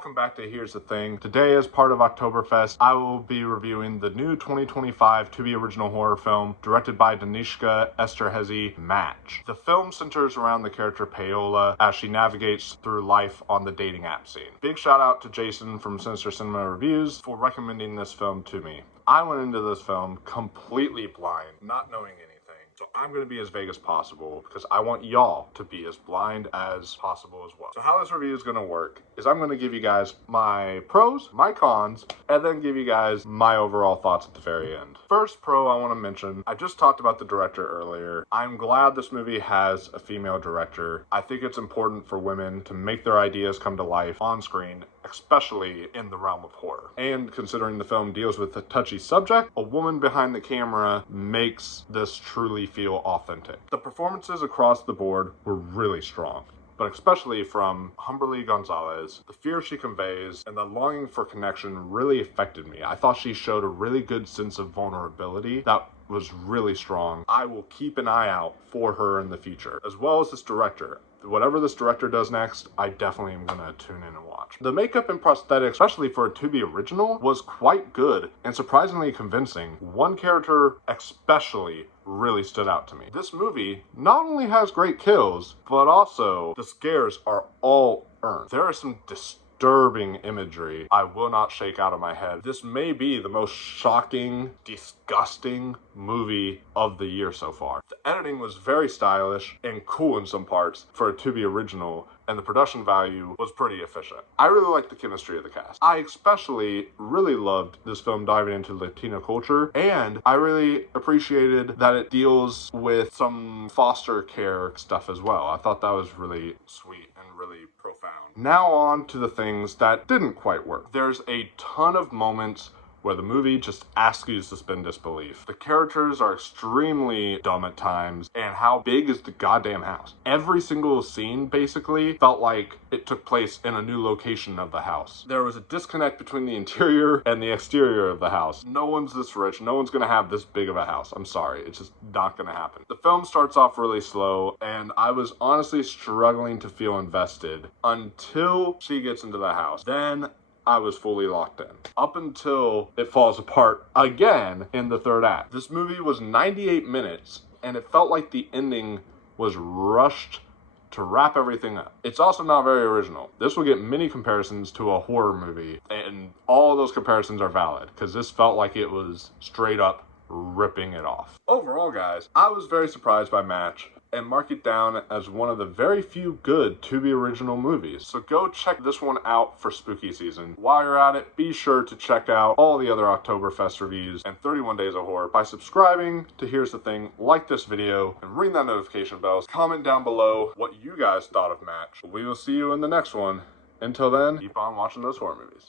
welcome back to Here's the Thing. Today, as part of Oktoberfest, I will be reviewing the new 2025 to-be original horror film directed by Danishka Esterhazy, Match. The film centers around the character Paola as she navigates through life on the dating app scene. Big shout out to Jason from Sinister Cinema Reviews for recommending this film to me. I went into this film completely blind, not knowing anything. So I'm going to be as vague as possible because I want y'all to be as blind as possible as well. So how this review is going to work is I'm going to give you guys my pros, my cons, and then give you guys my overall thoughts at the very end. First pro I want to mention, I just talked about the director earlier. I'm glad this movie has a female director. I think it's important for women to make their ideas come to life on screen, especially in the realm of horror. And considering the film deals with a touchy subject, a woman behind the camera makes this truly feel authentic. The performances across the board were really strong, but especially from Humberly Gonzalez. The fear she conveys and the longing for connection really affected me. I thought she showed a really good sense of vulnerability that was really strong. I will keep an eye out for her in the future, as well as this director. Whatever this director does next, I definitely am gonna tune in and watch. The makeup and prosthetics, especially for a to-be original, was quite good and surprisingly convincing. One character especially really stood out to me. This movie not only has great kills, but also the scares are all earned. There are some disturbing imagery I will not shake out of my head. This may be the most shocking, disgusting movie of the year so far. The editing was very stylish and cool in some parts for a to-be original, and the production value was pretty efficient. I really liked the chemistry of the cast. I especially really loved this film diving into Latino culture, and I really appreciated that it deals with some foster care stuff as well. I thought that was really sweet and really profound. Now on to the things that didn't quite work. There's a ton of moments where the movie just asks you to suspend disbelief. The characters are extremely dumb at times, and how big is the goddamn house? Every single scene basically felt like it took place in a new location of the house. There was a disconnect between the interior and the exterior of the house. No one's this rich, no one's gonna have this big of a house. I'm sorry, it's just not gonna happen. The film starts off really slow, and I was honestly struggling to feel invested until she gets into the house. Then I was fully locked in, up until it falls apart again in the third act. This movie was 98 minutes, and it felt like the ending was rushed to wrap everything up. It's also not very original. This will get many comparisons to a horror movie, and all of those comparisons are valid, because this felt like it was straight up ripping it off. Overall, guys, I was very surprised by Match and mark it down as one of the very few good to-be original movies. So go check this one out for spooky season. While you're at it, be sure to check out all the other Oktoberfest reviews and 31 Days of Horror by subscribing to Here's the Thing, like this video, and ring that notification bell. Comment down below what you guys thought of Match. We will see you in the next one. Until then, keep on watching those horror movies.